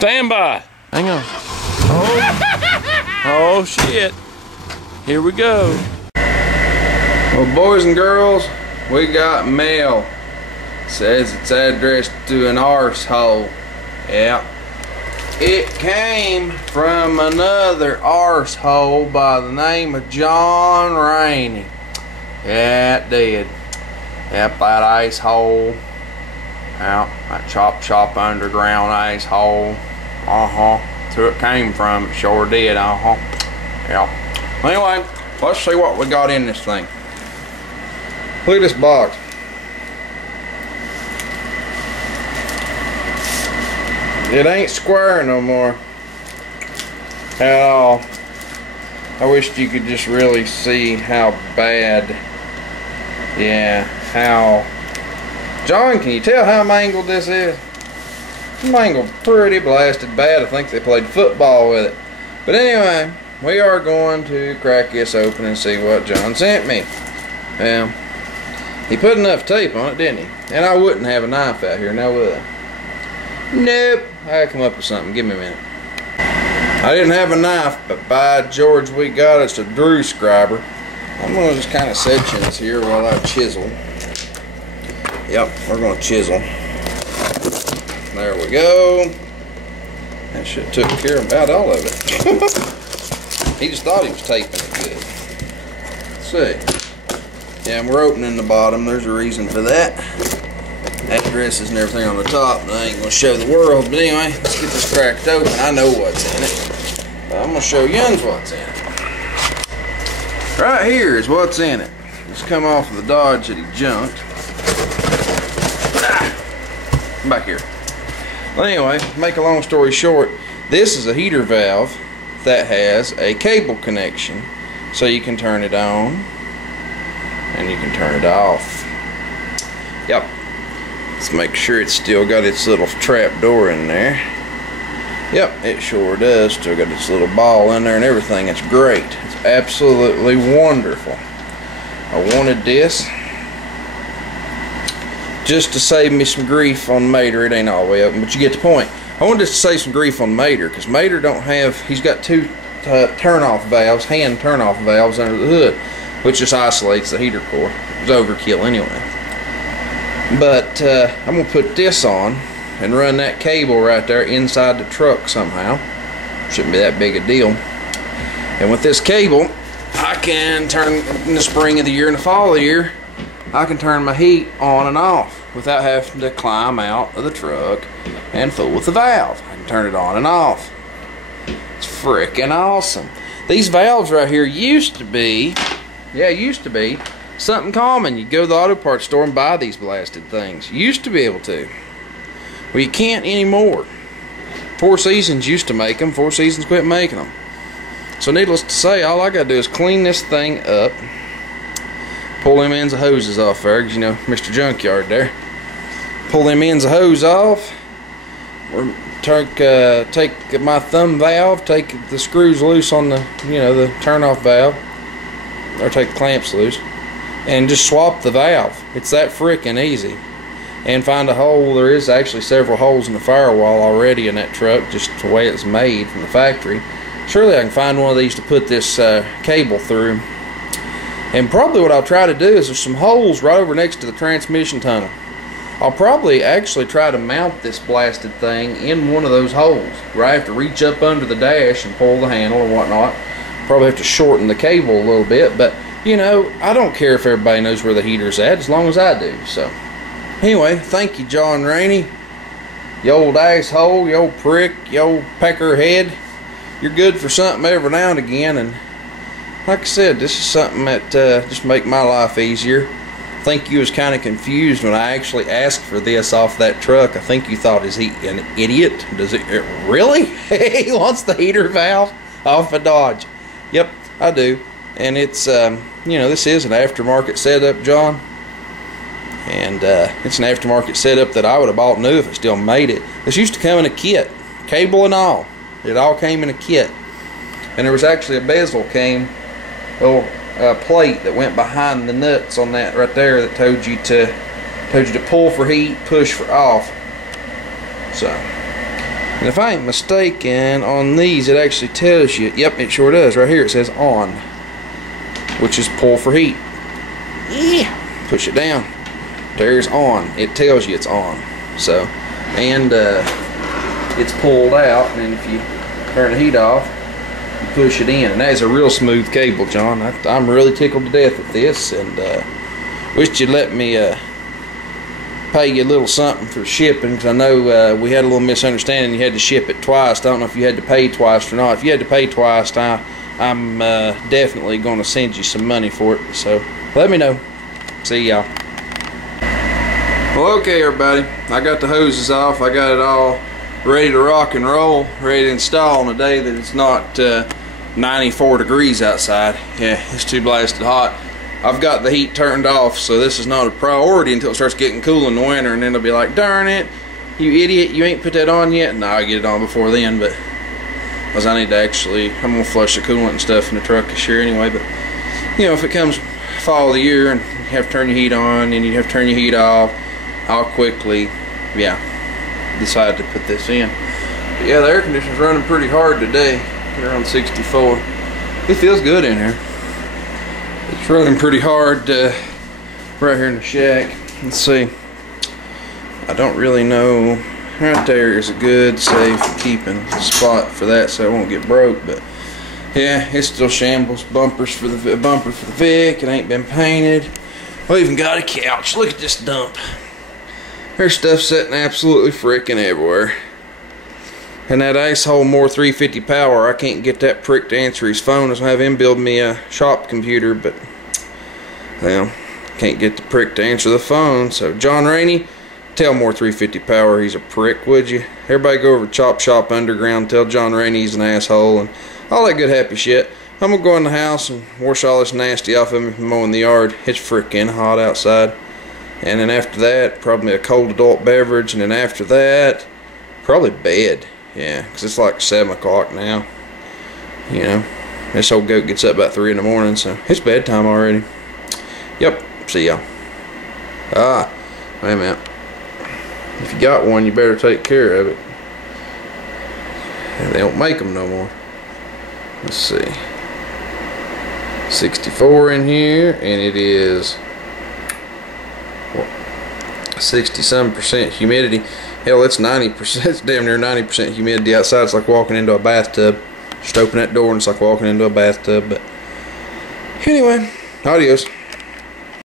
Stand by. Hang on. Oh shit. Here we go. Well, boys and girls, we got mail. Says it's addressed to an arsehole. Yeah. It came from another arsehole by the name of John Rainey. Yeah, it did. Yep, that ice hole. Yeah, that Chopshop underground ice hole. That's who it came from. It sure did. Yeah. Anyway, let's see what we got in this thing. Look at this box. It ain't square no more at all. I wished you could just really see how bad. Yeah, how. John, can you tell how mangled this is? Mangled pretty blasted bad. I think they played football with it. But anyway, we are going to crack this open and see what John sent me. He put enough tape on it, didn't he? And I wouldn't have a knife out here, now would I? Nope. I gotta come up with something. Give me a minute. I didn't have a knife, but by George, we got us a Drew scriber. I'm gonna just kind of section this here while I chisel. Yep, we're gonna chisel. There we go. That should have took care of about all of it. He just thought he was taping it good. Let's see. Yeah, and we're opening the bottom. There's a reason for that. Addresses and everything on the top, and I ain't gonna show the world. But anyway, let's get this cracked open. I know what's in it, but I'm gonna show Yuns what's in it. Right here is what's in it. It's come off of the Dodge that he junked. Back here. Well, anyway, make a long story short, this is a heater valve that has a cable connection, so you can turn it on and you can turn it off. Yep. Let's make sure it's still got its little trap door in there. Yep, it sure does. Still got its little ball in there and everything. It's great. It's absolutely wonderful. I wanted this just to save me some grief on Mater. It ain't all the way open, but you get the point. I wanted this to save some grief on Mater, because Mater don't have, he's got two turn-off valves, hand turn-off valves under the hood, which just isolates the heater core. It was overkill anyway. But I'm going to put this on and run that cable right there inside the truck somehow. Shouldn't be that big a deal. And with this cable, I can turn, in the spring of the year and the fall of the year, I can turn my heat on and off without having to climb out of the truck and fool with the valve. I can turn it on and off. It's freaking awesome. These valves right here used to be, something common. You go to the auto parts store and buy these blasted things. You used to be able to. Well, you can't anymore. Four Seasons used to make them. Four Seasons quit making them. So needless to say, all I gotta do is clean this thing up, pull them ends of hoses off there, because you know, Mr. Junkyard there. Pull them ends of hose off, or take my thumb valve, take the screws loose on the, the turn-off valve, or take the clamps loose, and just swap the valve. It's that frickin' easy. And find a hole. There is actually several holes in the firewall already in that truck, just the way it's made from the factory. Surely I can find one of these to put this cable through. And probably what I'll try to do is there's some holes right over next to the transmission tunnel. I'll probably actually try to mount this blasted thing in one of those holes, where I have to reach up under the dash and pull the handle or whatnot. Probably have to shorten the cable a little bit, but I don't care if everybody knows where the heater's at, as long as I do. So anyway, thank you, John Rainey. You old asshole, you old prick, you old peckerhead. You're good for something every now and again, and like I said, this is something that just make my life easier. I think you was kind of confused when I actually asked for this off that truck. I think you thought, is he an idiot? Does it really? He wants the heater valve off a Dodge. Yep, I do. And it's this is an aftermarket setup, John. And it's an aftermarket setup that I would have bought new if it still made it. This used to come in a kit, cable and all. It all came in a kit. And there was actually a bezel little plate that went behind the nuts on that right there that told you to pull for heat, push for off. So And if I ain't mistaken, on these it actually tells you, yep, it sure does. Right here it says on, which is pull for heat. Yeah, push it down. There's on. It tells you it's on. So, and it's pulled out, and then if you turn the heat off, you push it in. And that is a real smooth cable, John. I'm really tickled to death at this, and wish you'd let me pay you a little something for shipping, because I know we had a little misunderstanding. You had to ship it twice. I don't know if you had to pay twice or not. If you had to pay twice, I'm definitely going to send you some money for it. So let me know. See y'all. Well, okay, everybody. I got the hoses off. I got it all ready to rock and roll, ready to install on a day that it's not 94 degrees outside. Yeah, it's too blasted hot. I've got the heat turned off, so this is not a priority until it starts getting cool in the winter, and then they'll be like, darn it, you idiot, you ain't put that on yet? No, I'll get it on before then, but because I need to actually, I'm going to flush the coolant and stuff in the truck this year anyway. But, you know, if it comes fall of the year and you have to turn your heat on and you have to turn your heat off, I'll quickly, decide to put this in. But yeah, the air conditioner's running pretty hard today, around 64. It feels good in here. It's running pretty hard right here in the shack. Let's see. I don't really know. Right there is a good, safe keeping spot for that, so it won't get broke. But yeah, it's still shambles. Bumper for the Vic. It ain't been painted. We even got a couch. Look at this dump. There's stuff sitting absolutely freaking everywhere. And that asshole more 350 power, I can't get that prick to answer his phone. I was gonna have him build me a shop computer, but well, can't get the prick to answer the phone. So John Rainey, tell more 350 power he's a prick, would you? Everybody go over to Chopshop Underground, tell John Rainey he's an asshole, and all that good happy shit. I'm gonna go in the house and wash all this nasty off of me from mowing the yard. It's freaking hot outside. And then after that, probably a cold adult beverage, and then after that, probably bed. Yeah, because it's like 7 o'clock now. You know, this old goat gets up about 3 in the morning, so it's bedtime already. Yep, see y'all. Wait a minute. If you got one, you better take care of it. They don't make them no more. Let's see. 64 in here, and it is 60-some% humidity. Hell, it's 90%. It's damn near 90% humidity outside. It's like walking into a bathtub. Just open that door and it's like walking into a bathtub. But anyway, adios.